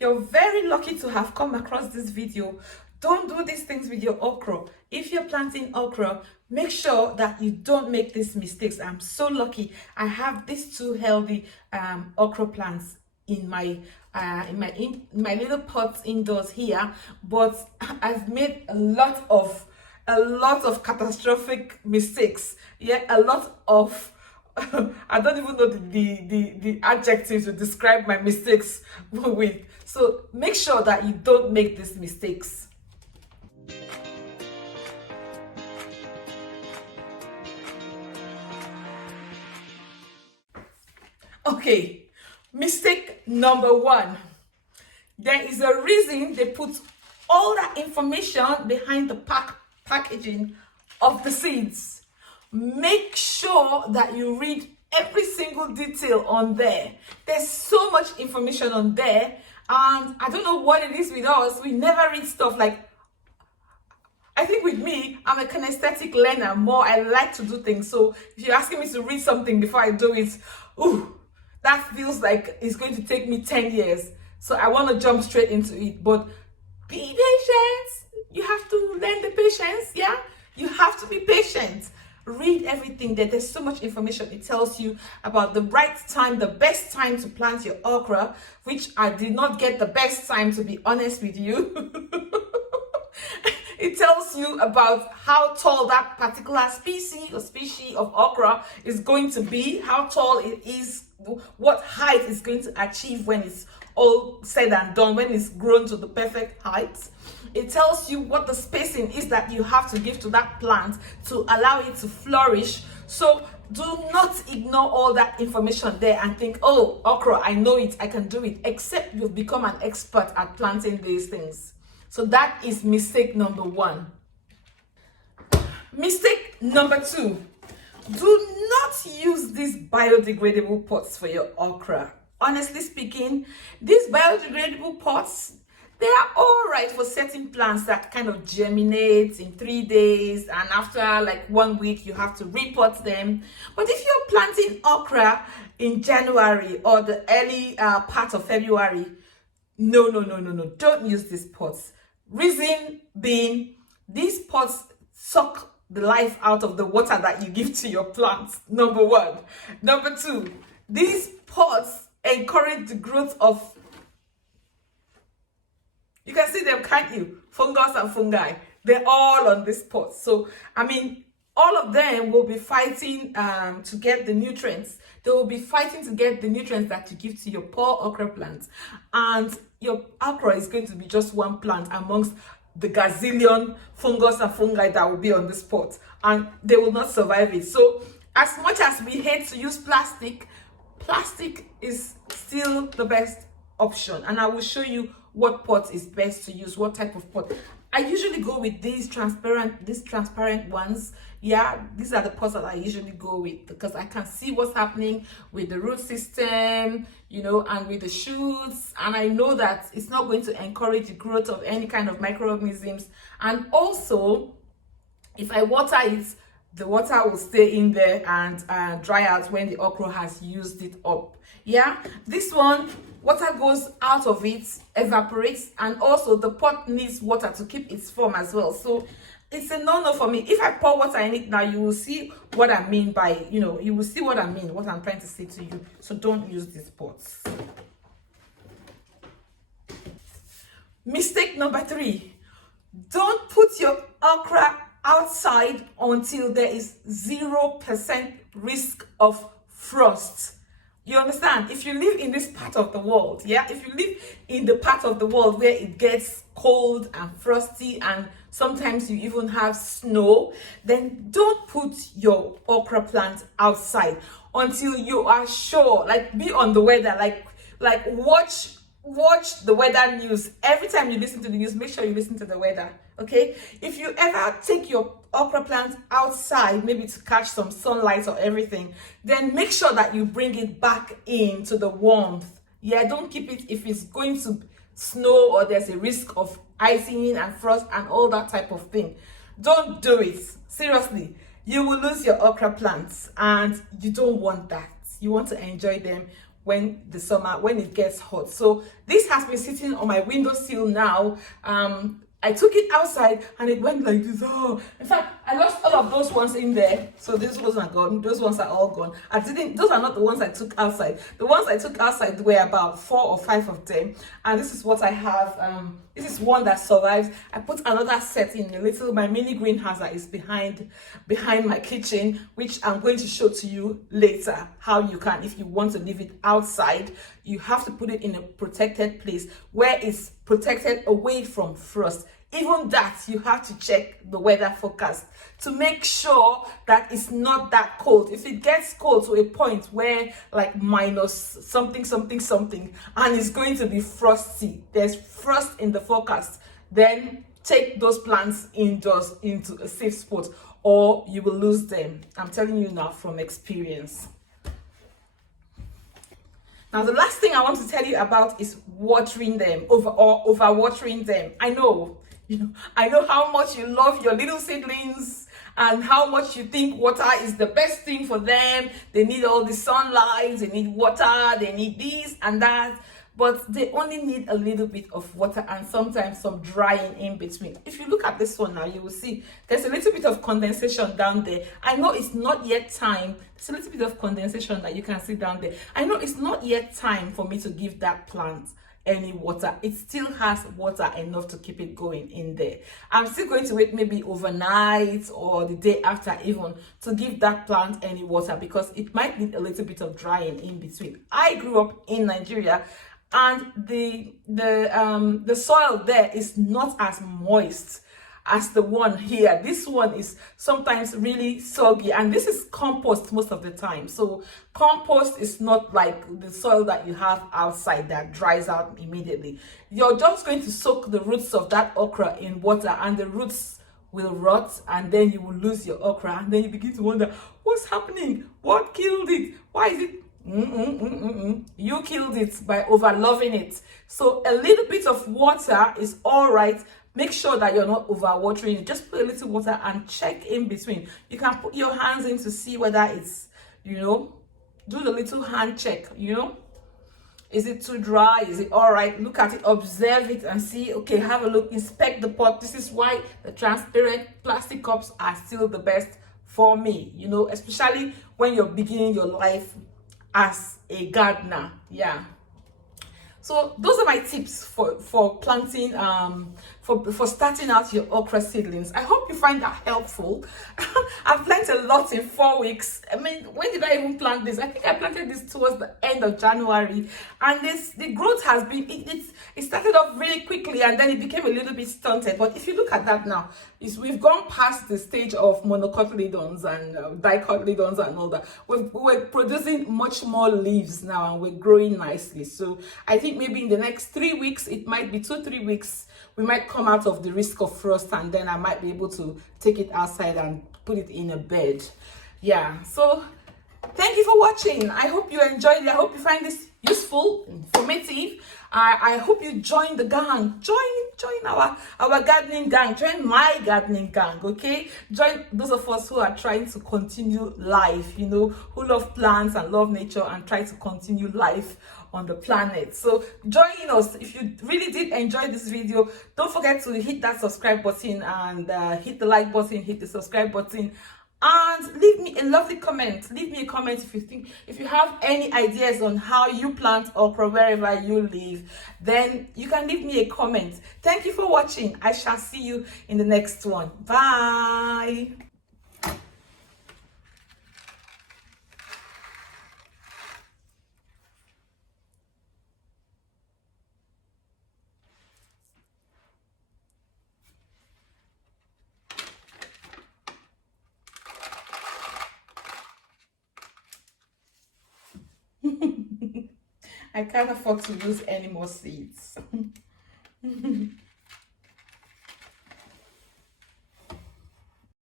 You're very lucky to have come across this video. Don't do these things with your okra. If you're planting okra, make sure that you don't make these mistakes. I'm so lucky. I have these two healthy okra plants in my in my little pots indoors here, but I've made a lot of catastrophic mistakes. Yeah, a lot of I don't even know the adjectives to describe my mistakes with. So make sure that you don't make these mistakes. Okay, mistake number one. There is a reason they put all that information behind the packaging of the seeds. Make sure that you read every single detail on there. There's so much information on there, and I don't know what it is with us. We never read stuff like, I think with me, I'm a kinesthetic learner more. I like to do things. So if you're asking me to read something before I do it, ooh, that feels like it's going to take me 10 years. So I want to jump straight into it. But be patient. You have to learn the patience. Yeah, you have to be patient. Read everything there. There's so much information. It tells you about the right time, the best time to plant your okra, which I did not get the best time, to be honest with you. It tells you about how tall that particular species of okra is going to be, how tall it is, what height it's going to achieve when it's all said and done, when it's grown to the perfect height. It tells you what the spacing is that you have to give to that plant to allow it to flourish. So do not ignore all that information there and think, oh, okra, I know it, I can do it, except you've become an expert at planting these things. So that is mistake number one. Mistake number two. Do not use these biodegradable pots for your okra. Honestly speaking, these biodegradable pots, they are all right for certain plants that kind of germinate in 3 days, and after like 1 week you have to repot them. But if you're planting okra in January or the early part of February, no, don't use these pots. Reason being, these pots suck the life out of the water that you give to your plants, number one. Number two, these pots encourage the growth of, you can see them, can't you? Fungus and fungi. They're all on this pot. So, I mean, all of them will be fighting to get the nutrients. They will be fighting to get the nutrients that you give to your poor okra plants. And your okra is going to be just one plant amongst the gazillion fungus and fungi that will be on this pot. And they will not survive it. So, as much as we hate to use plastic, plastic is still the best option. And I will show you what pot is best to use, what type of pot. I usually go with these transparent ones. Yeah, these are the pots that I usually go with because I can see what's happening with the root system, you know, and with the shoots. And I know that it's not going to encourage the growth of any kind of microorganisms. And also, if I water it, the water will stay in there and dry out when the okra has used it up. Yeah, this one, water goes out of it, evaporates, and also the pot needs water to keep its form as well. So it's a no-no for me. If I pour water in it now, you will see what I mean by, you will see what I mean, what I'm trying to say to you. So don't use these pots. Mistake number three. Don't put your okra outside until there is 0% risk of frost. You understand? If you live in this part of the world, yeah, if you live in the part of the world where it gets cold and frosty and sometimes you even have snow, then don't put your okra plant outside until you are sure. Like, be on the weather, like watch the weather news. Every time you listen to the news, make sure you listen to the weather. Okay, if you ever take your okra plant outside, maybe to catch some sunlight or everything, then make sure that you bring it back into the warmth. Yeah, don't keep it if it's going to snow or there's a risk of icing and frost and all that type of thing. Don't do it. Seriously, you will lose your okra plants and you don't want that. You want to enjoy them when it gets hot. So this has been sitting on my windowsill now. I took it outside and it went like this. Oh, in fact, I lost all of those ones in there. So these ones are gone. Those ones are all gone. Those are not the ones I took outside. The ones I took outside were about 4 or 5 of them. And this is what I have. This is one that survives. I put another set in my mini greenhouse that is behind my kitchen, which I'm going to show to you later how you can, if you want to leave it outside, you have to put it in a protected place where it's protected away from frost. Even that, you have to check the weather forecast to make sure that it's not that cold. If it gets cold to a point where like minus something and it's going to be frosty, there's frost in the forecast, then take those plants indoors into a safe spot or you will lose them. I'm telling you now from experience. Now, the last thing I want to tell you about is watering them over watering them. I know how much you love your little seedlings and how much you think water is the best thing for them. They need all the sunlight, they need water, they need this and that, but they only need a little bit of water and sometimes some drying in between. If you look at this one now, you will see there's a little bit of condensation down there. I know it's not yet time. There's a little bit of condensation that you can see down there. I know it's not yet time for me to give that plant any water. It still has water enough to keep it going in there. I'm still going to wait maybe overnight or the day after even to give that plant any water because it might need a little bit of drying in between. I grew up in Nigeria and the soil there is not as moist as the one here. This one is sometimes really soggy, and this is compost most of the time. So compost is not like the soil that you have outside that dries out immediately. You're just going to soak the roots of that okra in water and the roots will rot, and then you will lose your okra, and then you begin to wonder what's happening, what killed it, why is it you killed it by over loving it. So a little bit of water is all right. Make sure that you're not over watering it. Just put a little water and check in between. You can put your hands in to see whether it's, do the little hand check, Is it too dry? Is it all right? Look at it, observe it and see, okay, have a look, inspect the pot. This is why the transparent plastic cups are still the best for me, especially when you're beginning your life as a gardener. Yeah. So those are my tips for planting, for starting out your okra seedlings. I hope you find that helpful. I've planted a lot in 4 weeks. I mean, when did I even plant this? I think I planted this towards the end of January, and the growth has been, it started off really quickly and then it became a little bit stunted. But if you look at that now, we've gone past the stage of monocotyledons and dicotyledons and all that. We're producing much more leaves now and we're growing nicely. So I think maybe in the next 3 weeks, it might be 2-3 weeks, we might come out of the risk of frost, and then I might be able to take it outside and put it in a bed. Yeah, so thank you for watching. I hope you enjoyed it. I hope you find this useful, informative. I hope you join the gang. Join our gardening gang. Join my gardening gang, okay? Join those of us who are trying to continue life, who love plants and love nature and try to continue life on the planet. So join us. If you really did enjoy this video, don't forget to hit that subscribe button and hit the like button, hit the subscribe button, and leave me a lovely comment. Leave me a comment if you have any ideas on how you plant okra wherever you live, then you can leave me a comment. Thank you for watching. I shall see you in the next one. Bye. I can't afford to lose any more seeds.